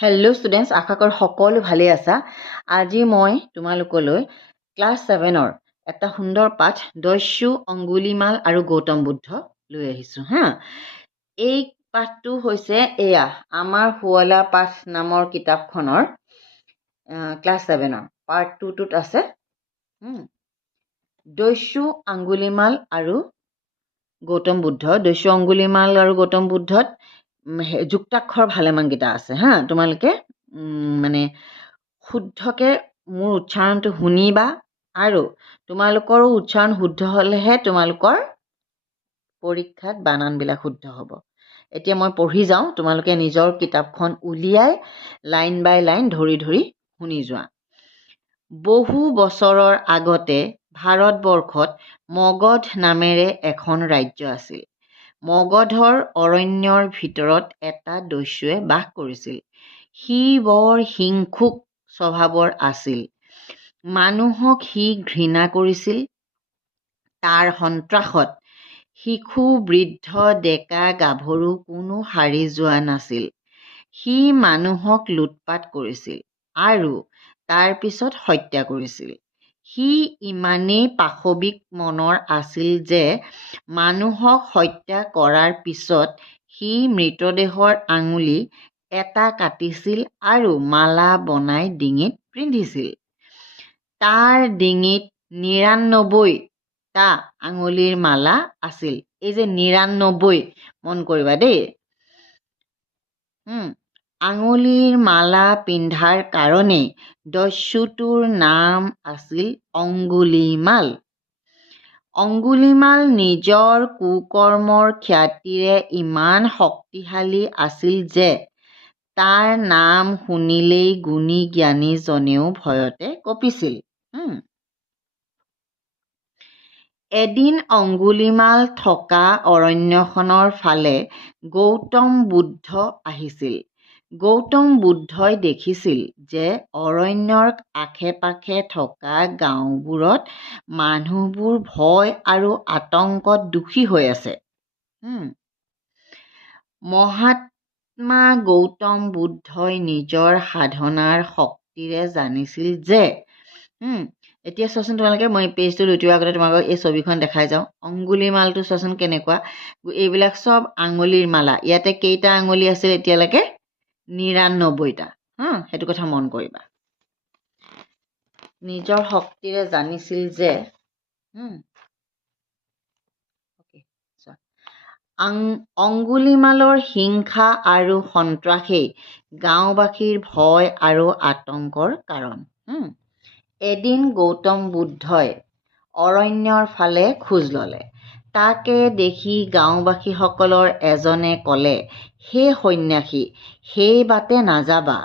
Hello' students, আশা কৰোঁ সকলো ভালেই আছা। আজি মই তোমালোকলৈ ক্লাছ 7ৰ এটা সুন্দৰ পাঠ দস্যু, অঙ্গুলিমাল আৰু গৌতম বুদ্ধ লৈ আহিছোঁ হা। এই পাঠটো হৈছে এয়া আমাৰ শুৱলা পাঠ নামৰ কিতাপখনৰ ক্লাছ 7ৰ পাৰ্ট 2টোত আছে। দস্যু, আঙ্গুলিমাল আৰু গৌতম বুদ্ধ। দস্যু, অঙ্গুলিমাল আৰু গৌতম বুদ্ধত যুক্তাক্ষৰ ভালেমানকেইটা আছে হা। তোমালোকে মানে শুদ্ধকৈ মোৰ উচ্চাৰণটো শুনিবা আৰু তোমালোকৰো উচ্চাৰণ শুদ্ধ হ'লেহে তোমালোকৰ পৰীক্ষাত বানানবিলাক শুদ্ধ হ'ব। এতিয়া মই পঢ়ি যাওঁ, তোমালোকে নিজৰ কিতাপখন উলিয়াই লাইন বাই লাইন ধৰি ধৰি শুনি যোৱা। বহু বছৰৰ আগতে ভাৰতবৰ্ষত মগধ নামেৰে এখন ৰাজ্য আছিল। মগধৰ অৰণ্যৰ ভিতৰত এটা দস্যুৱে বাস কৰিছিল। সি বৰ হিংসুক স্বভাৱৰ আছিল। মানুহক সি ঘৃণা কৰিছিল। তাৰ সন্ত্ৰাসত শিশু, বৃদ্ধ, ডেকা, গাভৰু কোনো সাৰি যোৱা নাছিল। সি মানুহক লুটপাত কৰিছিল আৰু তাৰ পিছত হত্যা কৰিছিল। সি ইমানেই পাশবিক মনৰ আছিল যে মানুহক হত্যা কৰাৰ পিছত সি মৃতদেহৰ আঙুলি এটা কাটিছিল আৰু মালা বনাই ডিঙিত পিন্ধিছিল। তাৰ ডিঙিত ৯৯টা আঙুলিৰ মালা আছিল। এই যে ৯৯ মন কৰিবা দেই। আঙুলিৰ মালা পিন্ধাৰ কাৰণেই দস্যুটোৰ নাম আছিল অঙ্গুলিমাল। অঙ্গুলিমাল নিজৰ কুকৰ্মৰ খ্যাতিৰে ইমান শক্তিশালী আছিল যে তাৰ নাম শুনিলেই গুণী জ্ঞানীজনেও ভয়তে কঁপিছিল। এদিন অঙ্গুলিমাল থকা অৰণ্যখনৰ ফালে গৌতম বুদ্ধ আহিছিল। গৌতম বুদ্ধই দেখিছিল যে অৰণ্যৰ আশে পাশে থকা গাঁওবোৰত মানুহবোৰ ভয় আৰু আতংকত দুখী হৈ আছে। মহাত্মা গৌতম বুদ্ধই নিজৰ সাধনাৰ শক্তিৰে জানিছিল যে এতিয়া চোৱাচোন তোমালোকে, মই পেজটো লুটিওৱাৰ আগতে তোমালোকক এই ছবিখন দেখাই যাওঁ। অঙ্গুলিমালটো চোৱাচোন কেনেকুৱা। এইবিলাক চব আঙুলিৰ মালা। ইয়াতে কেইটা আঙুলি আছিল এতিয়ালৈকে? ৯৯টা। সেইটো কথা মন কৰিবা। নিজৰ শক্তিৰে জানিছিল যে অঙ্গুলিমালৰ হিংসা আৰু সন্ত্ৰাসেই গাঁওবাসীৰ ভয় আৰু আতংকৰ কাৰণ। এদিন গৌতম বুদ্ধই অৰণ্যৰ ফালে খোজ ল'লে। তাকে দেখি গাঁওবাসীসকলৰ এজনে ক'লে, হে সন্ন্যাসী, সেই বাটে নাযাবা।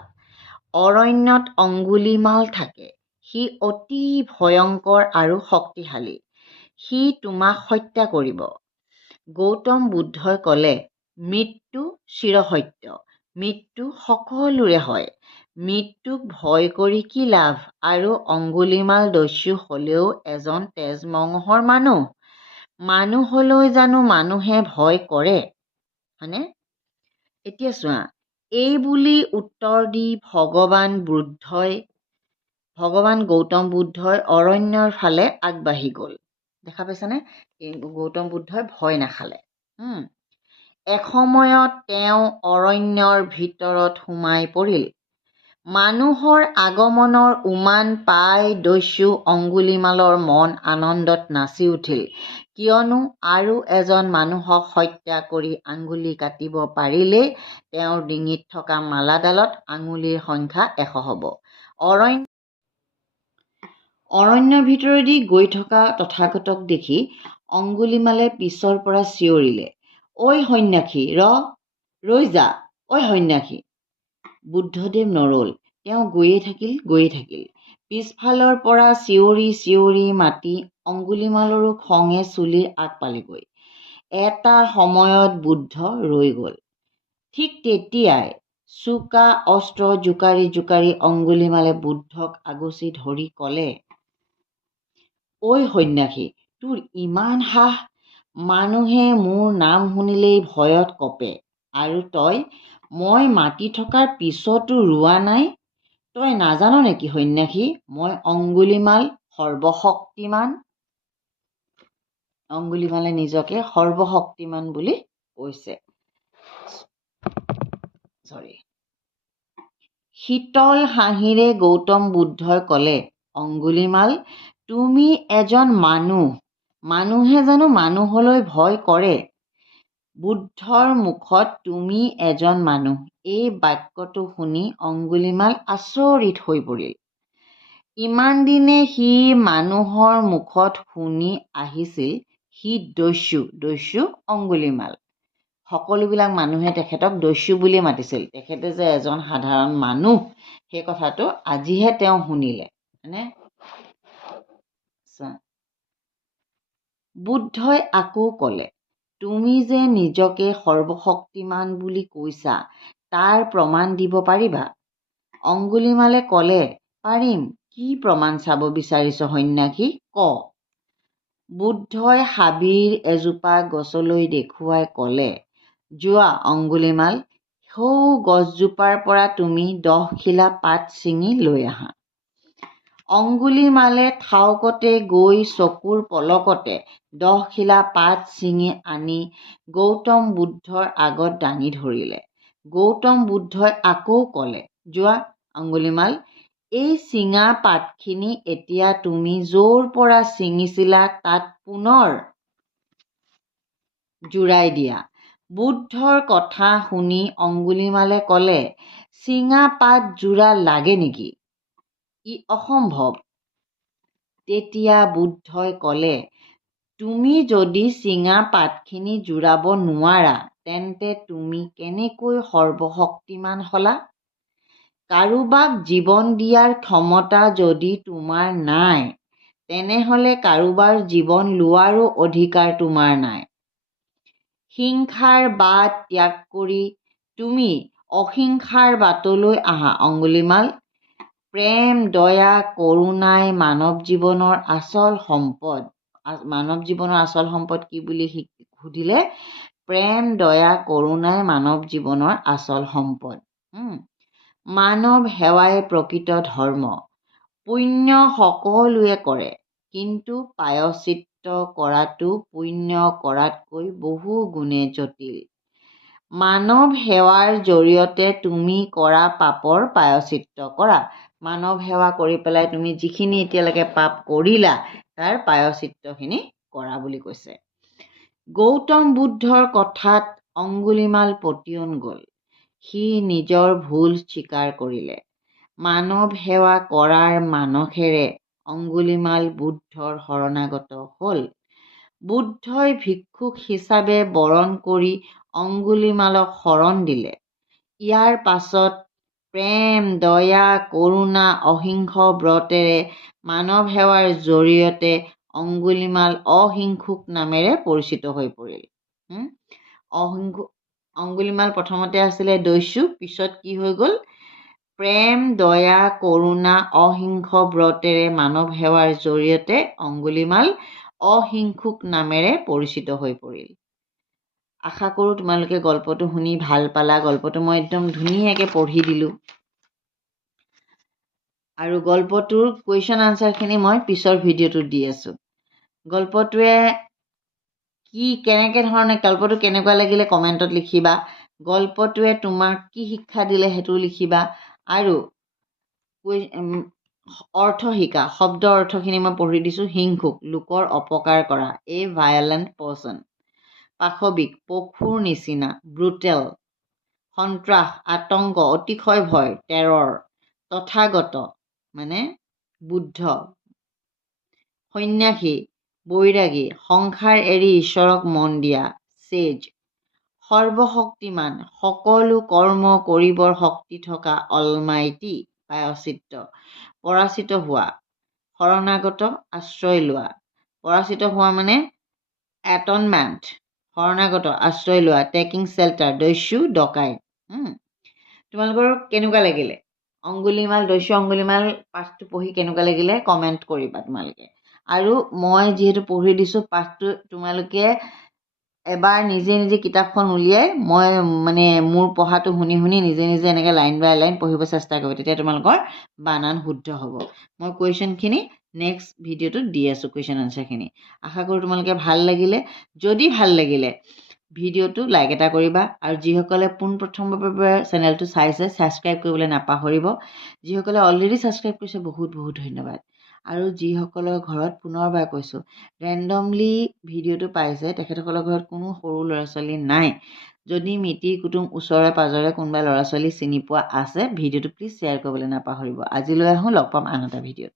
অৰণ্যত অঙ্গুলিমাল থাকে। সি অতি ভয়ংকৰ আৰু শক্তিশালী। সি তোমাক হত্যা কৰিব। গৌতম বুদ্ধই ক'লে, মৃত্যু চিৰসত্য। মৃত্যু সকলোৰে হয়। মৃত্যুক ভয় কৰি কি লাভ? আৰু অঙ্গুলিমাল দস্যু হ'লেও এজন তেজমঙহৰ মানুহ। মানুহলৈ জানো মানুহে ভয় কৰে? হয়নে? এতিয়া চোৱা, এই বুলি উত্তৰ দি ভগৱান গৌতম বুদ্ধই অৰণ্যৰ ফালে আগবাঢ়ি গ'ল। দেখা পাইছানে? গৌতম বুদ্ধই ভয় নাখালে। এসময়ত তেওঁ অৰণ্যৰ ভিতৰত সোমাই পৰিল। মানুহৰ আগমনৰ উমান পাই দস্যু অঙ্গুলিমালৰ মন আনন্দত নাচি উঠিল। কিয়নো আৰু এজন মানুহক হত্যা কৰি আঙুলি কাটিব পাৰিলেই তেওঁৰ ডিঙিত থকা মালাডালত আঙুলিৰ সংখ্যা ১০০ হ'ব। অৰণ্যৰ ভিতৰেদি গৈ থকা তথাগতক দেখি অঙ্গুলিমালে পিছৰ পৰা চিঞৰিলে, ঐ সন্ন্যাসী, ৰৈ যা, ঐ সন্ন্যাসী। বুদ্ধদেৱ নৰল। তেওঁ গৈয়ে থাকিল। পিছফালৰ পৰা চিঞৰি চিঞৰি মাতি অঙ্গুলিমালৰো খঙে চুলিৰ আগ পালেগৈ। এটা সময়ত বুদ্ধ ৰৈ গ'ল। ঠিক তেতিয়াই চোকা অস্ত্ৰ জোকাৰি অঙ্গুলিমালে বুদ্ধক আগচি ধৰি ক'লে, ঐ সন্ন্যাসী, তোৰ ইমান সাহ! মানুহে মোৰ নাম শুনিলেই ভয়ত কঁপে আৰু তই মই মাতি থকাৰ পিছতো ৰোৱা নাই, তই নাজান নেকি সন্যাসী, মই অঙ্গুলিমাল সৰ্বশক্তিমান। অঙ্গুলিমালে নিজকে সৰ্বশক্তিমান বুলি কৈছে। শীতল হাঁহিৰে গৌতম বুদ্ধই ক'লে, অঙ্গুলিমাল, তুমি এজন মানুহ, মানুহে জানো মানুহলৈ ভয় কৰে? বুদ্ধৰ মুখত তুমি এজন মানুহ, এই বাক্যটো শুনি অঙ্গুলিমাল আচৰিত হৈ পৰিল। ইমান দিনে সি মানুহৰ মুখত শুনি আহিছিল সি দস্যু অঙ্গুলিমাল। সকলোবিলাক মানুহে তেখেতক দস্যু বুলি মাতিছিল। তেখেতে যে এজন সাধাৰণ মানুহ সেই কথাটো আজিহে তেওঁ শুনিলে। মানে বুদ্ধই আকৌ ক'লে, তুমি যে নিজকে সৰ্বশক্তিমান বুলি কৈছা, তাৰ প্ৰমাণ দিব পাৰিবা? অঙ্গুলিমালে ক'লে, পাৰিম। কি প্ৰমাণ চাব বিচাৰিছ সন্যাসী, ক। বুদ্ধই হাবিৰ এজোপা গছলৈ দেখুৱাই ক'লে, যোৱা অঙ্গুলিমাল, সৌ গছজোপাৰ পৰা তুমি 10 খিলা পাত ছিঙি লৈ আহা। অঙ্গুলিমালে থাউকতে গৈ চকুৰ পলকতে 10 খিলা পাত ছিঙি আনি গৌতম বুদ্ধৰ আগত দাঙি ধৰিলে। গৌতম বুদ্ধই আকৌ ক'লে, যোৱা অঙ্গুলিমাল, এই ছিঙা পাতখিনি এতিয়া তুমি য'ৰ পৰা ছিঙিছিলা তাত পুনৰ জোৰাই দিয়া। বুদ্ধৰ কথা শুনি অঙ্গুলিমালে ক'লে, ছিঙা পাত জোৰা লাগে নেকি? ই অসম্ভৱ। তেতিয়া বুদ্ধই ক'লে, তুমি যদি ছিঙা পাতখিনি জোৰাব নোৱাৰা, তেন্তে তুমি কেনেকৈ সৰ্বশক্তিমান হলা? কাৰোবাক জীৱন দিয়াৰ ক্ষমতা যদি তোমাৰ নাই, তেনেহ'লে কাৰোবাৰ জীৱন লোৱাৰো অধিকাৰ তোমাৰ নাই। হিংসাৰ বাট ত্যাগ কৰি তুমি অহিংসাৰ বাটলৈ আহা অঙ্গুলিমাল। প্ৰেম, দয়া, কৰুণাই মানৱ জীৱনৰ আচল সম্পদ। মানৱ জীৱনৰ আচল সম্পদ কি বুলি সুধিলে, প্ৰেম, দয়া, কৰুণাই মানৱ জীৱনৰ আচল সম্পদ। মানৱ সেৱাই প্ৰকৃত ধৰ্ম। পুণ্য সকলোৱে কৰে, কিন্তু প্ৰায়শ্চিত্ত কৰাটো পুণ্য কৰাতকৈ বহু গুণে জটিল। মানৱ সেৱাৰ জৰিয়তে তুমি কৰা পাপৰ প্ৰায়শ্চিত্ত কৰা। মানৱ সেৱা কৰি পেলাই তুমি যিখিনি এতিয়ালৈকে পাপ কৰিলা তাৰ প্ৰায়শ্চিত্তখিনি কৰা বুলি কৈছে। গৌতম বুদ্ধৰ কথাত অঙ্গুলিমাল পতিয়ন গ'ল। সি নিজৰ ভুল স্বীকাৰ কৰিলে। মানৱ সেৱা কৰাৰ মানসেৰে অঙ্গুলিমাল বুদ্ধৰ শৰণাগত হ'ল। বুদ্ধই ভিক্ষুক হিচাপে বৰণ কৰি অঙ্গুলিমালক শৰণ দিলে। ইয়াৰ পাছত প্ৰেম, দয়া, কৰুণা, অহিংস ব্ৰতেৰে মানৱ সেৱাৰ জৰিয়তে অঙ্গুলিমাল অহিংসুক নামেৰে পৰিচিত হৈ পৰিল। অঙ্গুলিমাল প্ৰথমতে আছিলে দস্যু, পিছত কি হৈ গ'ল, প্ৰেম, দয়া, কৰুণা, অহিংস ব্ৰতেৰে মানৱ সেৱাৰ জৰিয়তে অঙ্গুলিমাল অহিংসুক নামেৰে পৰিচিত হৈ পৰিল। আশা কৰোঁ তোমালোকে গল্পটো শুনি ভাল পালা। গল্পটো মই একদম ধুনীয়াকৈ পঢ়ি দিলোঁ। আৰু গল্পটোৰ কুৱেশ্যন আনচাৰখিনি মই পিছৰ ভিডিঅ'টোত দি আছোঁ। গল্পটোৱে গল্পটো কেনেকুৱা লাগিলে কমেণ্টত লিখিবা। গল্পটোৱে তোমাক কি শিক্ষা দিলে সেইটো লিখিবা। আৰু অৰ্থ শিকা, শব্দ অৰ্থখিনি মই পঢ়ি দিছোঁ। হিংসুক, লোকৰ অপকাৰ কৰা, এ ভায়লেণ্ট পাৰ্চন। পাশবিক, পশুৰ নিচিনা, ব্ৰুটেল। সন্ত্ৰাস, আতংক, অতিশয় ভয়, টেৰৰ। তথাগত মানে বুদ্ধ। সন্যাসী, বৈৰাগী, সংসাৰ এৰি ঈশ্বৰক মন দিয়া, চেজ। সৰ্বশক্তিমান, সকলো কৰ্ম কৰিবৰ শক্তি থকা, অলমাইটি, প্ৰায়শ্চিত্ত। পৰাচিত হোৱা, শৰণাগত, আশ্ৰয় লোৱা। পৰাচিত হোৱা মানে এটনমেণ্ট, শৰণাগত, আশ্ৰয় লোৱা, টেকিং শ্বেল্টাৰ, দস্যু, ডকাইত। তোমালোকৰ কেনেকুৱা লাগিলে? দস্যু অঙ্গুলিমাল পাঠটো পঢ়ি কেনেকুৱা লাগিলে কমেণ্ট কৰিবা তোমালোকে। আৰু মই যিহেতু পঢ়ি দিছোঁ পাঠটো তোমালোকে এবাৰ নিজে নিজে কিতাপখন উলিয়াই মই মানে মোৰ পঢ়াটো শুনি শুনি নিজে নিজে এনেকৈ লাইন বাই লাইন পঢ়িব চেষ্টা কৰিব, তেতিয়া তোমালোকৰ বানান শুদ্ধ হ'ব। মই কুৱেশ্যনখিনি নেক্সট ভিডিঅ'টোত দি আছোঁ, কুৱেশ্যন আনচাৰখিনি। আশা কৰোঁ তোমালোকে ভাল লাগিলে। যদি ভাল লাগিলে ভিডিঅ'টো লাইক এটা কৰিবা, আৰু যিসকলে পোনপ্ৰথমবাৰৰ পৰা চেনেলটো চাইছে ছাবস্ক্ৰাইব কৰিবলৈ নাপাহৰিব। যিসকলে অলৰেডি ছাবস্ক্ৰাইব কৰিছে বহুত বহুত ধন্যবাদ। আৰু যিসকলৰ ঘৰত পুনৰবাৰ কৈছোঁ ৰেণ্ডমলি ভিডিঅ'টো পাইছে, তেখেতসকলৰ ঘৰত কোনো সৰু ল'ৰা ছোৱালী নাই, যদি মিতিৰ কুটুম ওচৰে পাঁজৰে কোনোবা ল'ৰা ছোৱালী চিনি পোৱা আছে, ভিডিঅ'টো প্লিজ শ্বেয়াৰ কৰিবলৈ নাপাহৰিব। আজিলৈ আহোঁ, লগ পাম আন এটা ভিডিঅ'ত।